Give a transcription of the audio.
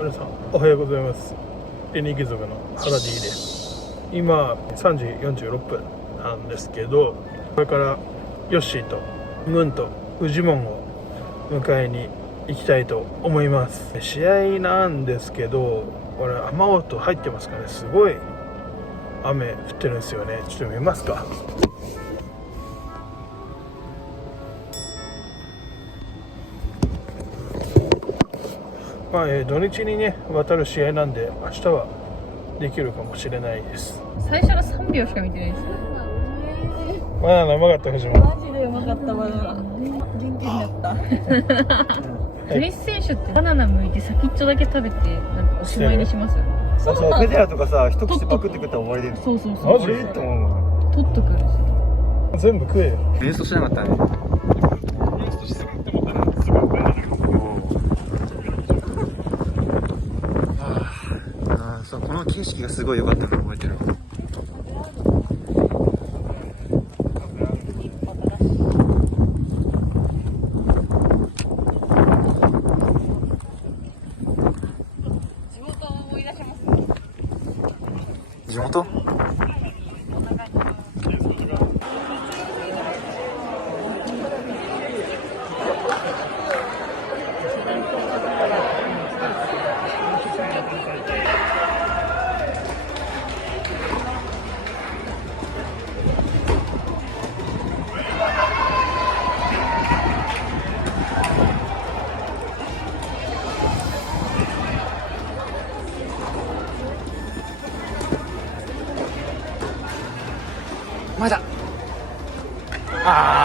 皆さんおはようございます。リニ貴族の原 D です。今3時46分なんですけど、これからヨッシーとムンとフジモンを迎えに行きたいと思います。試合なんですけど、これ雨音入ってますかね。すごい雨降ってるんですよね。ちょっと見ますか。土日にね渡る試合なんで、明日はできるかもしれないです。最初の3秒しか見てないです。まあうまかった藤本。マジでうまかったまだ。元気になった。テニス選手ってバナナ剥いて先っちょだけ食べてなんかおしまいにしますよね。そうそう、フェデラとかさ、一口パクってくったら終わりで。そうそうそう。マジ俺って思うもん。取っとくんですよ。全部食えよ。ベーストしなかったね。ベーストしすぎって思ったらすぐ食えなくなる。そう、この景色がすごい良かったの覚えてる。地元？前だ。あ